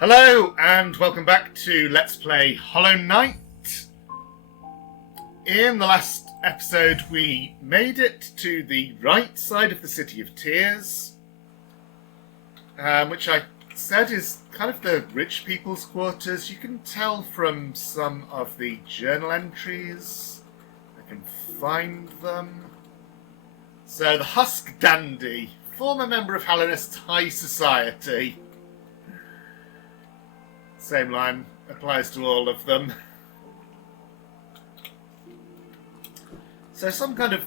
Hello and welcome back to Let's Play Hollow Knight. In the last episode we made it to the right side of the City of Tears, which I said is kind of the rich people's quarters. You can tell from some of the journal entries. I can find them. So the Husk Dandy, former member of Hallownest's High Society. Same line applies to all of them. So some kind of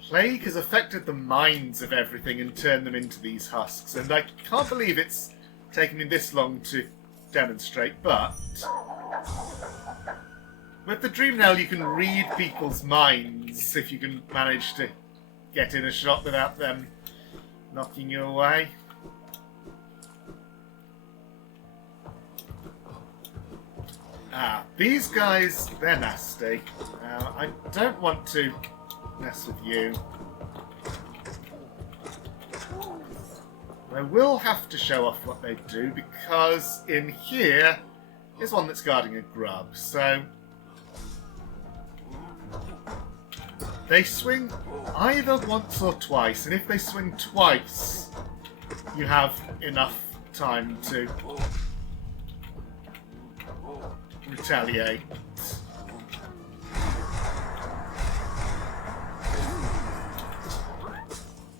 plague has affected the minds of everything and turned them into these husks. And I can't believe it's taken me this long to demonstrate, but with the Dream Knell you can read people's minds if you can manage to get in a shot without them knocking you away. These guys, they're nasty. I don't want to mess with you. I will have to show off what they do, because in here is one that's guarding a grub. So they swing either once or twice, and if they swing twice, you have enough time to retaliate.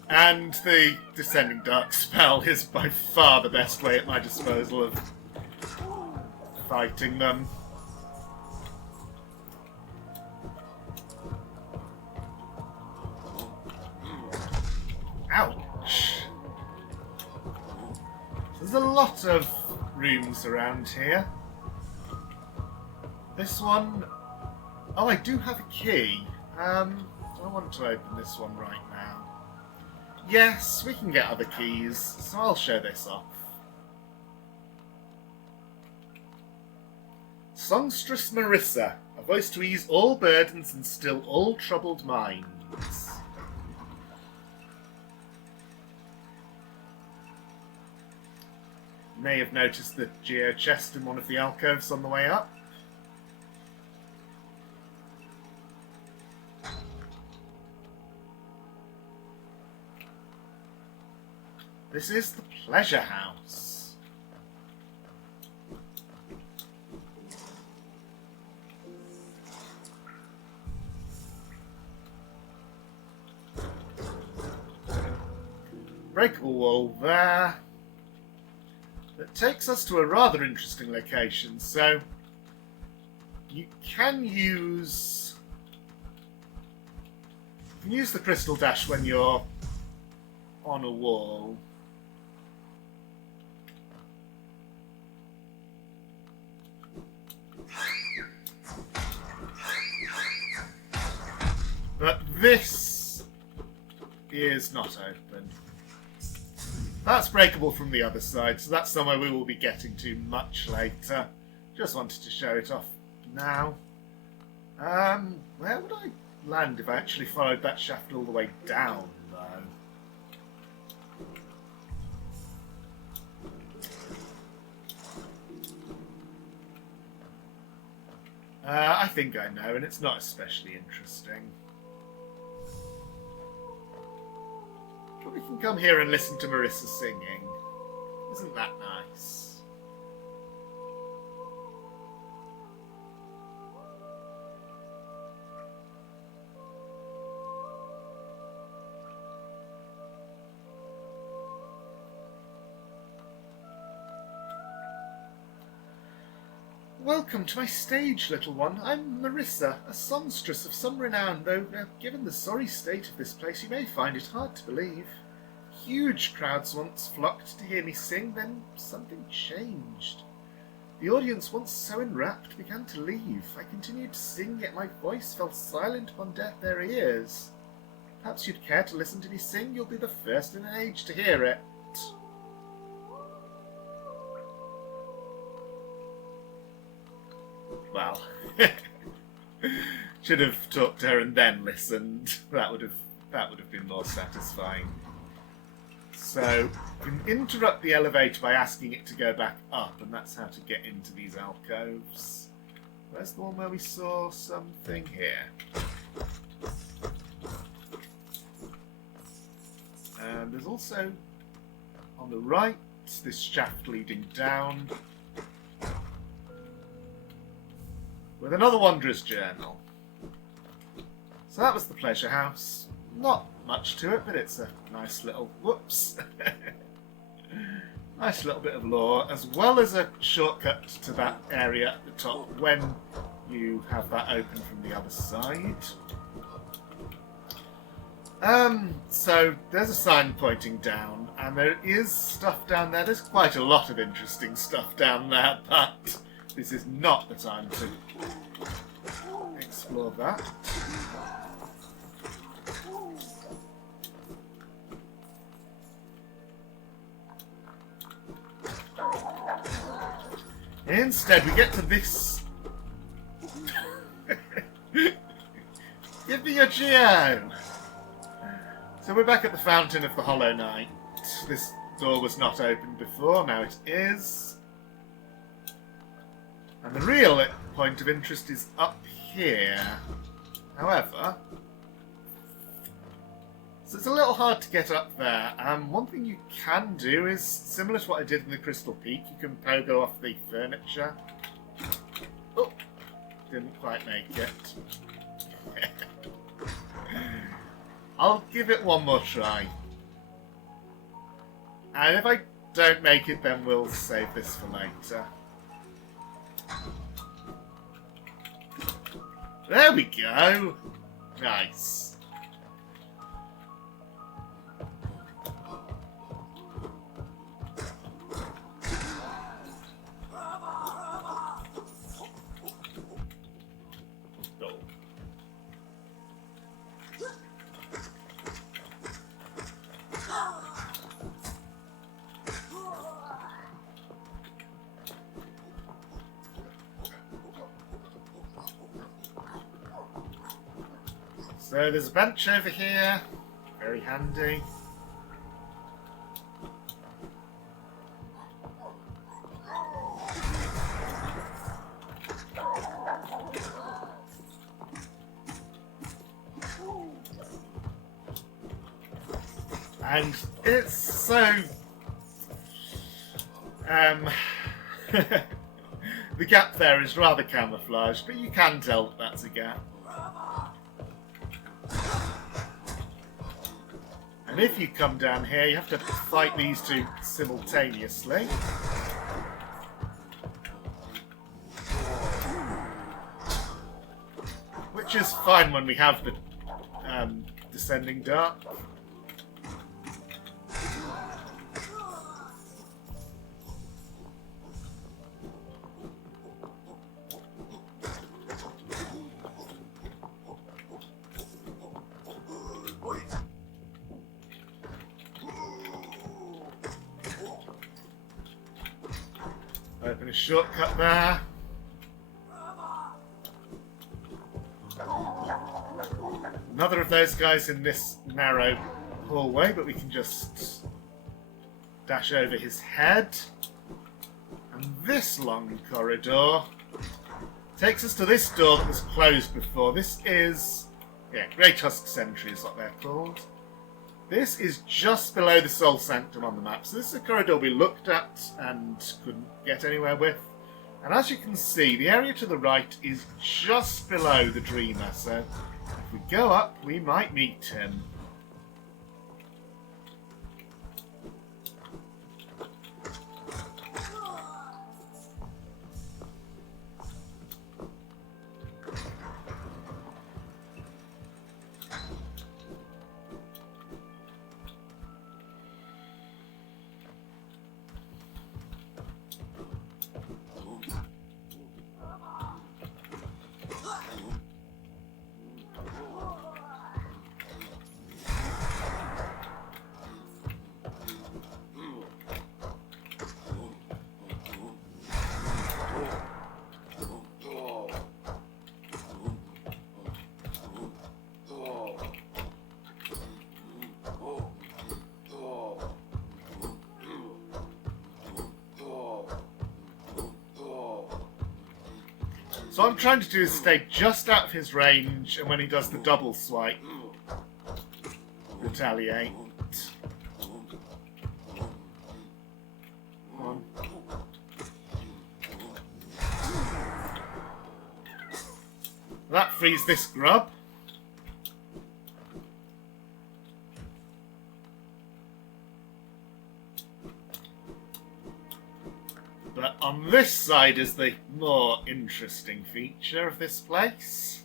And the Descending Dark spell is by far the best way at my disposal of fighting them. Ouch! There's a lot of rooms around here. This one... Oh, I do have a key. Do I want to open this one right now? Yes, we can get other keys, so I'll show this off. Songstress Marissa, a voice to ease all burdens and still all troubled minds. You may have noticed the geo chest in one of the alcoves on the way up. This is the Pleasure House. Breakable wall there. That takes us to a rather interesting location. So you can use the crystal dash when you're on a wall. But this is not open. That's breakable from the other side, so that's somewhere we will be getting to much later. Just wanted to show it off now. Where would I land if I actually followed that shaft all the way down, though? I think I know, and it's not especially interesting. But we can come here and listen to Marissa singing. Isn't that nice? Welcome to my stage, little one. I'm Marissa, a songstress of some renown, though given the sorry state of this place, you may find it hard to believe. Huge crowds once flocked to hear me sing, then something changed. The audience, once so enrapt, began to leave. I continued to sing, yet my voice fell silent upon their ears. Perhaps you'd care to listen to me sing? You'll be the first in an age to hear it. Well, should have talked to her and then listened. That would have been more satisfying. So you can interrupt the elevator by asking it to go back up, and that's how to get into these alcoves. Where's the one where we saw something here? And there's also, on the right, this shaft leading down with another Wanderer's Journal. So that was the pleasure house. Not much to it, but it's a nice little... Whoops! Nice little bit of lore, as well as a shortcut to that area at the top when you have that open from the other side. So there's a sign pointing down, and there is stuff down there. There's quite a lot of interesting stuff down there, but this is not the time to explore that. Instead, we get to this. Give me your geo! So we're back at the Fountain of the Hollow Knight. This door was not open before, now it is. And the real point of interest is up here. However, so it's a little hard to get up there. One thing you can do is, similar to what I did in the Crystal Peak, you can pogo off the furniture. Oh, didn't quite make it. I'll give it one more try. And if I don't make it, then we'll save this for later. There we go! Nice. So there's a bench over here, very handy. And it's so... the gap there is rather camouflaged, but you can tell that that's a gap. And if you come down here, you have to fight these two simultaneously. Which is fine when we have the descending dark. Open a shortcut there. Another of those guys in this narrow hallway, but we can just dash over his head. And this long corridor takes us to this door that was closed before. This is... yeah, Great Husk Cemetery is what they're called. This is just below the Soul Sanctum on the map, so this is a corridor we looked at and couldn't get anywhere with. And as you can see, the area to the right is just below the Dreamer, so if we go up, we might meet him. So what I'm trying to do is stay just out of his range, and when he does the double swipe, retaliate. One. That frees this grub. But on this side is the more interesting feature of this place.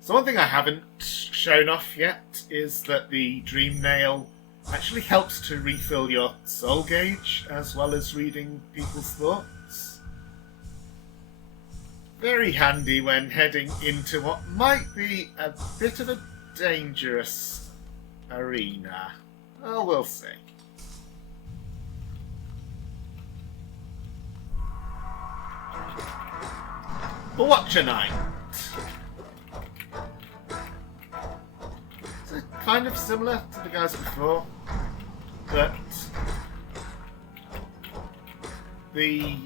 So one thing I haven't shown off yet is that the Dream Nail actually helps to refill your soul gauge as well as reading people's thoughts. Very handy when heading into what might be a bit of a dangerous arena. Well, we'll see. But Watcher Knight. It's kind of similar to the guys before, but the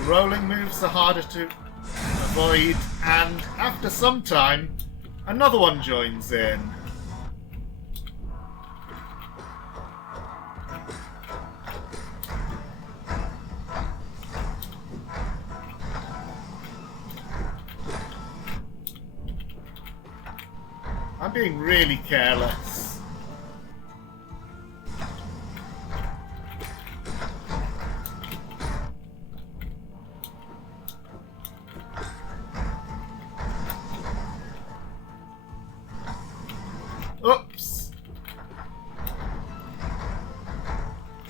rolling moves are harder to avoid, and after some time, another one joins in. I'm being really careless. Oops.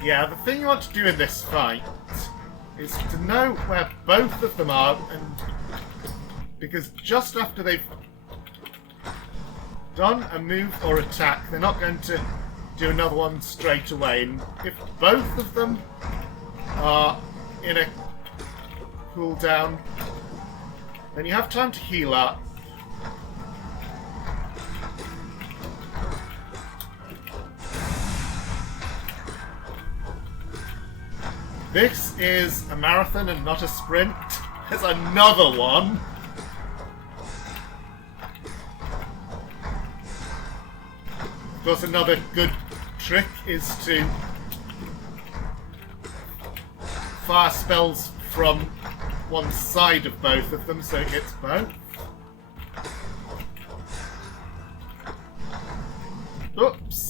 Yeah, the thing you want to do in this fight is to know where both of them are, and because just after they've done a move or attack, they're not going to do another one straight away. And if both of them are in a cooldown, then you have time to heal up. This is a marathon and not a sprint. There's another one. Of course, another good trick is to fire spells from one side of both of them so it hits both. Oops.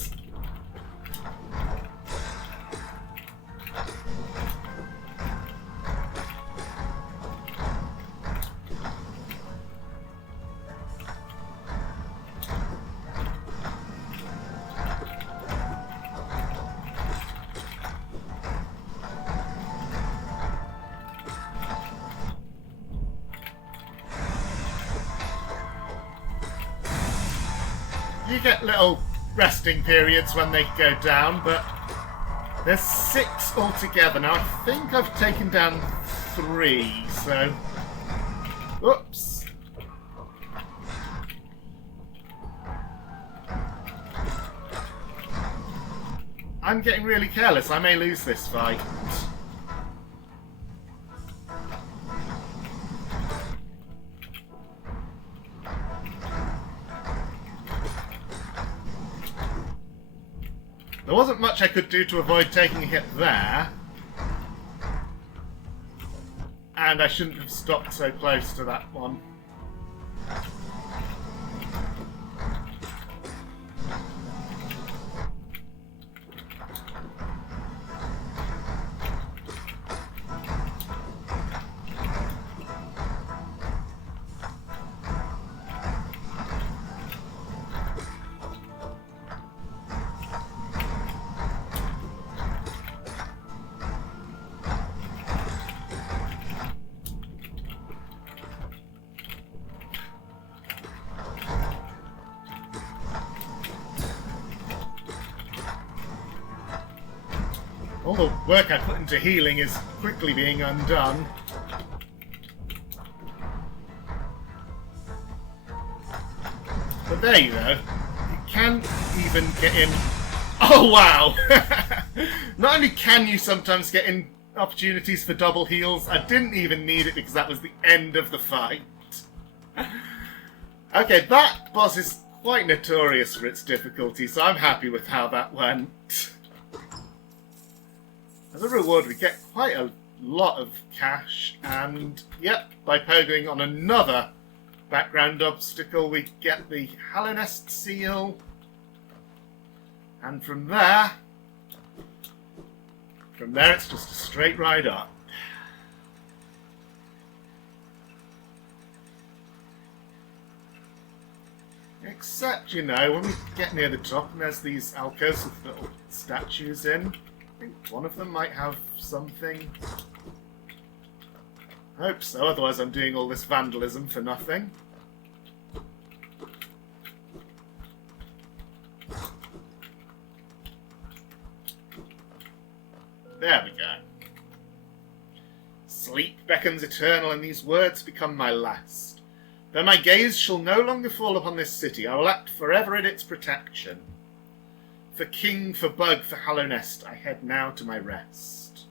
You get little resting periods when they go down, but there's 6 altogether. Now, I think I've taken down 3, so... Oops. I'm getting really careless. I may lose this fight. There wasn't much I could do to avoid taking a hit there. And I shouldn't have stopped so close to that one. All the work I put into healing is quickly being undone. But there you go. You can't even get in... Oh, wow! Not only can you sometimes get in opportunities for double heals, I didn't even need it because that was the end of the fight. Okay, that boss is quite notorious for its difficulty, so I'm happy with how that went. As a reward, we get quite a lot of cash, and yep, by pogoing on another background obstacle, we get the Hallownest seal, and from there it's just a straight ride up. Except, you know, when we get near the top and there's these alcoves with little statues in, I think one of them might have something. I hope so, otherwise I'm doing all this vandalism for nothing. There we go. Sleep beckons eternal, and these words become my last. Though my gaze shall no longer fall upon this city, I will act forever in its protection. For king, for bug, for Hallownest, I head now to my rest.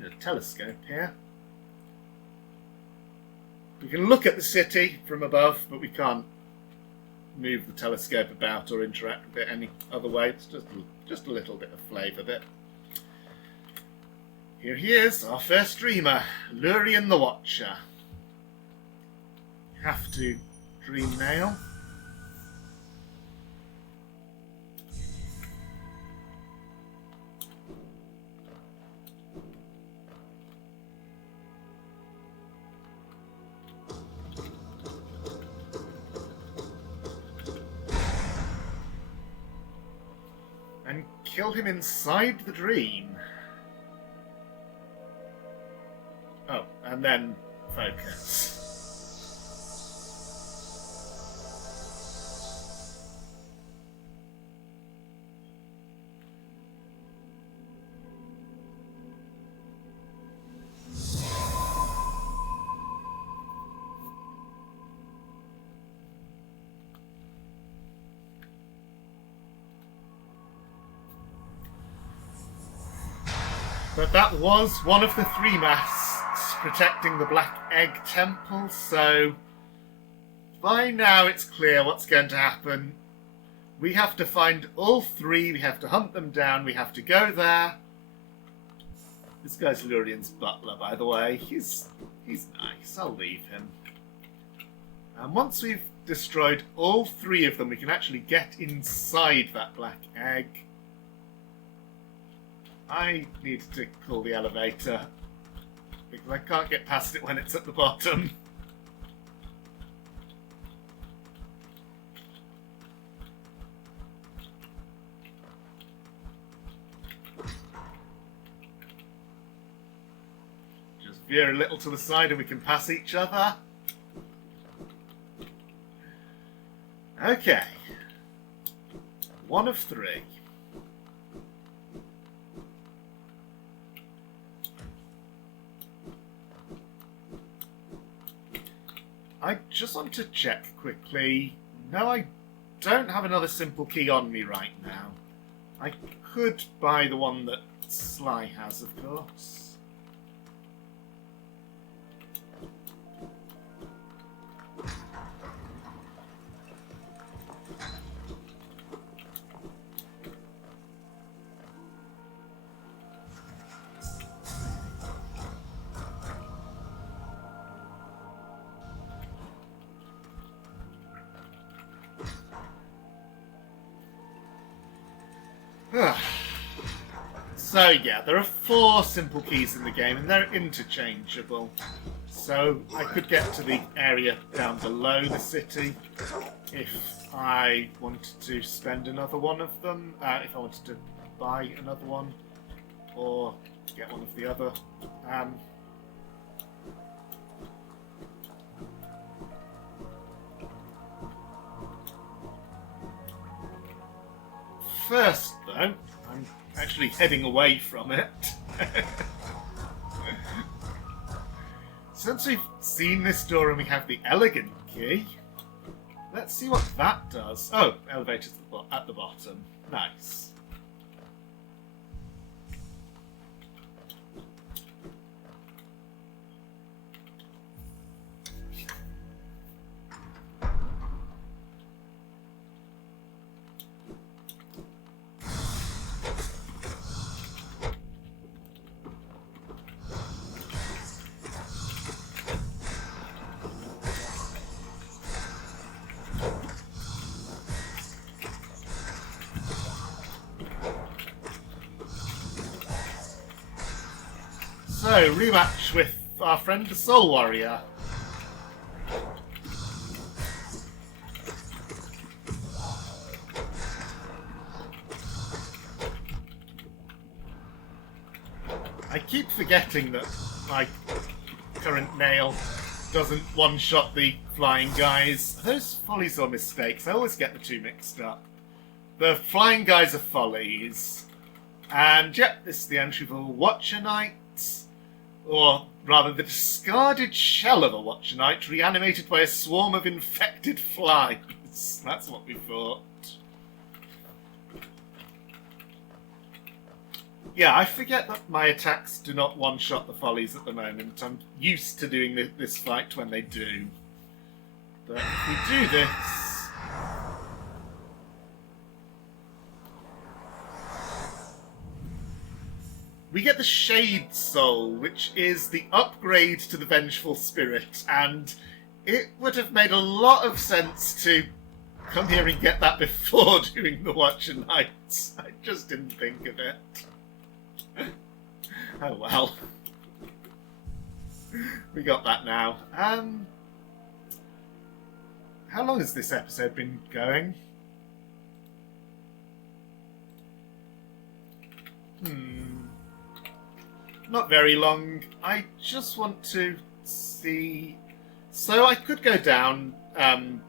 There's a telescope here. We can look at the city from above, but we can't move the telescope about or interact with it any other way. It's just a little bit of flavour bit. Here he is, our first dreamer, Lurien the Watcher. Have to dream nail. And kill him inside the dream. Oh, and then focus. But that was one of the three masts protecting the Black Egg Temple, so by now it's clear what's going to happen. We have to find all three, we have to hunt them down, we have to go there. This guy's Lurien's butler, by the way. He's nice, I'll leave him. And once we've destroyed all three of them, we can actually get inside that black egg. I need to call the elevator, because I can't get past it when it's at the bottom. Just veer a little to the side and we can pass each other. Okay. One of three. I just want to check quickly. No, I don't have another simple key on me right now. I could buy the one that Sly has, of course. So yeah, there are 4 simple keys in the game and they're interchangeable. So I could get to the area down below the city if I wanted to spend another one of them, if I wanted to buy another one, or get one of the other. First though, I'm actually heading away from it. Since we've seen this door and we have the elegant key, let's see what that does. Oh, elevator's at the bottom. Nice. So, rematch with our friend the Soul Warrior. I keep forgetting that my current nail doesn't one-shot the flying guys. Are those follies or mistakes? I always get the two mixed up. The flying guys are follies. And yep, this is the entry for Watcher Knight. Or rather, the discarded shell of a Watcher Knight reanimated by a swarm of infected flies. That's what we thought. Yeah, I forget that my attacks do not one-shot the follies at the moment. I'm used to doing this fight when they do. But if we do this... we get the Shade Soul, which is the upgrade to the Vengeful Spirit, and it would have made a lot of sense to come here and get that before doing the Watcher Knights. I just didn't think of it. Oh well. We got that now. How long has this episode been going? Not very long. I just want to see... So I could go down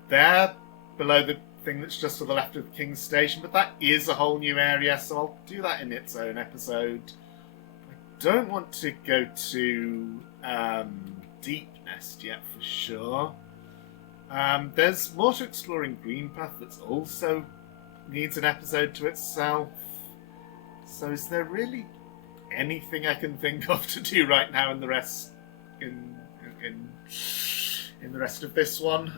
there, below the thing that's just to the left of the King's Station, but that is a whole new area, so I'll do that in its own episode. I don't want to go to Deep Nest yet, for sure. There's more to explore in Greenpath that's also needs an episode to itself. So is there really anything I can think of to do right now in the rest in the rest of this one?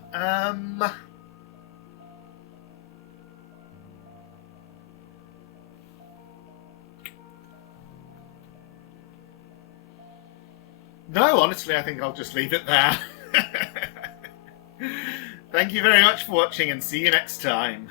No, honestly, I think I'll just leave it there. Thank you very much for watching, and see you next time.